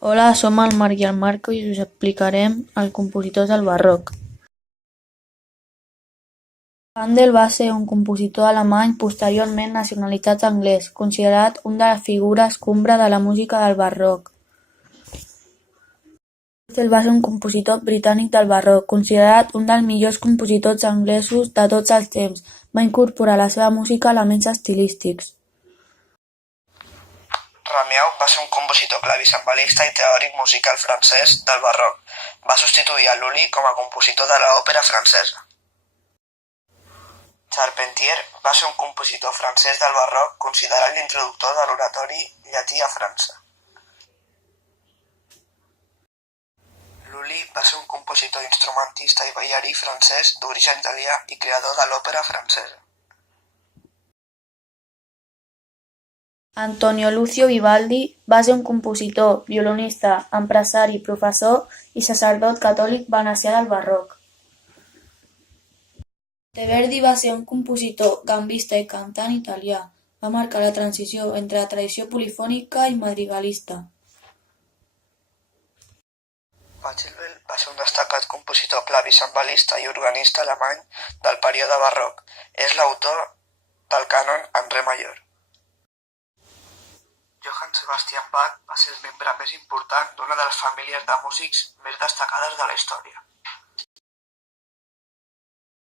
Hola, som el Marc i el Marco i us explicarem els compositors del barroc. Handel va ser un compositor alemany posteriorment nacionalitzat anglès, considerat una de les figures cumbre de la música del barroc. Purcell va ser un compositor britànic del barroc, considerat un dels millors compositors anglesos de tots els temps. Va incorporar a la seva música elements estilístics. Rameau va ser un compositor clavicembalista i teòric musical francès del barroc. Va substituir a Lully com a compositor de l'òpera francesa. Charpentier va ser un compositor francès del barroc considerat l'introductor de l'oratori llatí a França. Lully va ser un compositor instrumentista i ballarí francès d'origen italià i creador de l'òpera francesa. Antonio Lucio Vivaldi va ser un compositor, violinista, empresari, professor i sacerdot catòlic venecià del barroc. Monteverdi va ser un compositor, gambista i cantant italià. Va marcar la transició entre la tradició polifònica i madrigalista. Pachelbel va ser un destacat compositor clavicembalista i organista alemany del període barroc. És l'autor del cànon en re major. Johann Sebastian Bach va ser el membre més important d'una de les famílies de músics més destacades de la història.